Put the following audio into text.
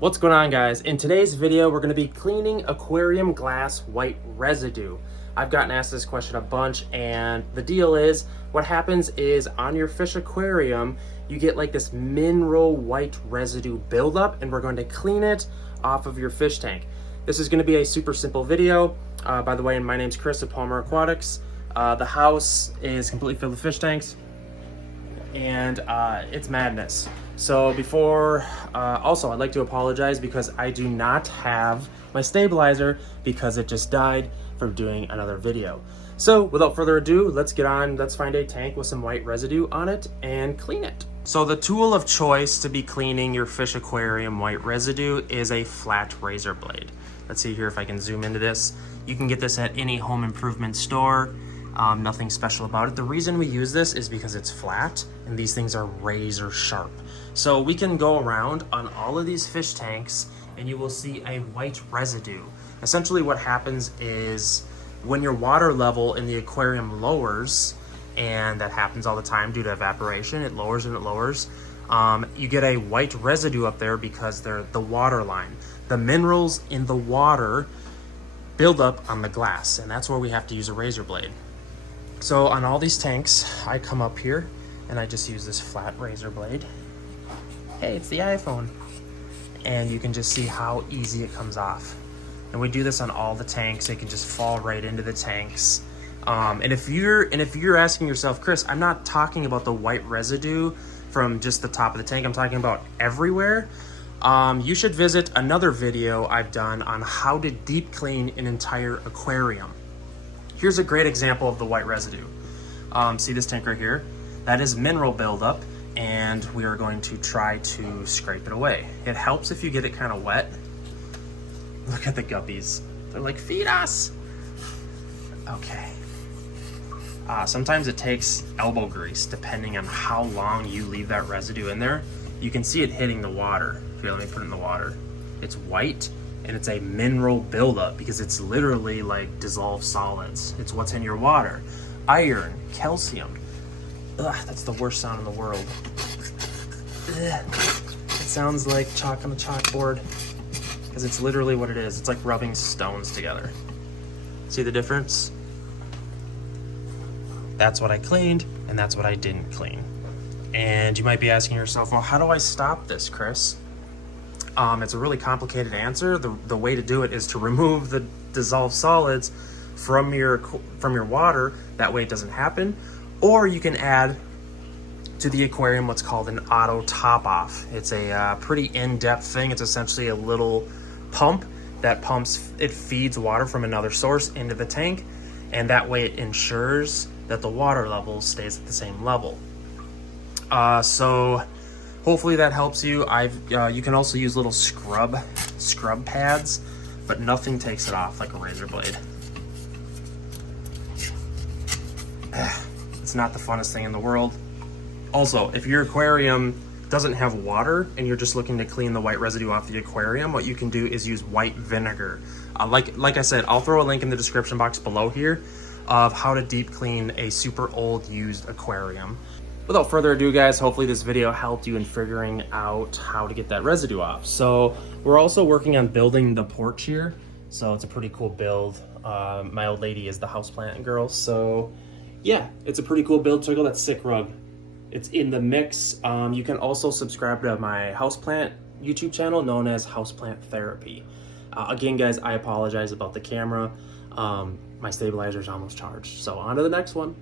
What's going on, guys? In today's video, we're going to be cleaning aquarium glass white residue. I've gotten asked this question a bunch, and the deal is, what happens is on your fish aquarium, you get like this mineral white residue buildup, and we're going to clean it off of your fish tank. This is going to be a super simple video. By the way, my name's Chris of Palmer Aquatics. The house is completely filled with fish tanks, and it's madness. So also I'd like to apologize because I do not have my stabilizer because it just died from doing another video. So without further ado, let's find a tank with some white residue on it and clean it. So the tool of choice to be cleaning your fish aquarium white residue is a flat razor blade. Let's see here if I can zoom into this. You can get this at any home improvement store. Nothing special about it. The reason we use this is because it's flat and these things are razor sharp. So we can go around on all of these fish tanks and you will see a white residue. Essentially what happens is when your water level in the aquarium lowers, and that happens all the time due to evaporation, it lowers and it lowers, you get a white residue up there because they're the water line. The minerals in the water build up on the glass, and that's where we have to use a razor blade. So on all these tanks, I come up here and I just use this flat razor blade. Hey, it's the iPhone. And you can just see how easy it comes off. And we do this on all the tanks. It can just fall right into the tanks. And if you're asking yourself, Chris, I'm not talking about the white residue from just the top of the tank. I'm talking about everywhere. You should visit another video I've done on how to deep clean an entire aquarium. Here's a great example of the white residue. See this tank right here? That is mineral buildup, and we are going to try to scrape it away. It helps if you get it kind of wet. Look at the guppies. They're like, feed us. Okay. Sometimes it takes elbow grease, depending on how long you leave that residue in there. You can see it hitting the water. Here, let me put it in the water. It's white. And it's a mineral buildup because it's literally like dissolved solids. It's what's in your water. Iron, calcium. Ugh, that's the worst sound in the world. Ugh. It sounds like chalk on a chalkboard because it's literally what it is. It's like rubbing stones together. See the difference? That's what I cleaned and that's what I didn't clean. And you might be asking yourself, well, how do I stop this, Chris? It's a really complicated answer. The way to do it is to remove the dissolved solids from your water. That way it doesn't happen. Or you can add to the aquarium what's called an auto top off. It's a pretty in-depth thing. It's essentially a little pump that feeds water from another source into the tank. And that way it ensures that the water level stays at the same level. So hopefully that helps you. You can also use little scrub pads, but nothing takes it off like a razor blade. It's not the funnest thing in the world. Also, if your aquarium doesn't have water and you're just looking to clean the white residue off the aquarium, what you can do is use white vinegar. Like I said, I'll throw a link in the description box below here of how to deep clean a super old used aquarium. Without further ado, guys, hopefully this video helped you in figuring out how to get that residue off. So we're also working on building the porch here. So it's a pretty cool build. My old lady is the houseplant girl. So yeah, it's a pretty cool build. Check out that sick rug. It's in the mix. You can also subscribe to my houseplant YouTube channel known as Houseplant Therapy. Again, guys, I apologize about the camera. My stabilizer's almost charged. So on to the next one.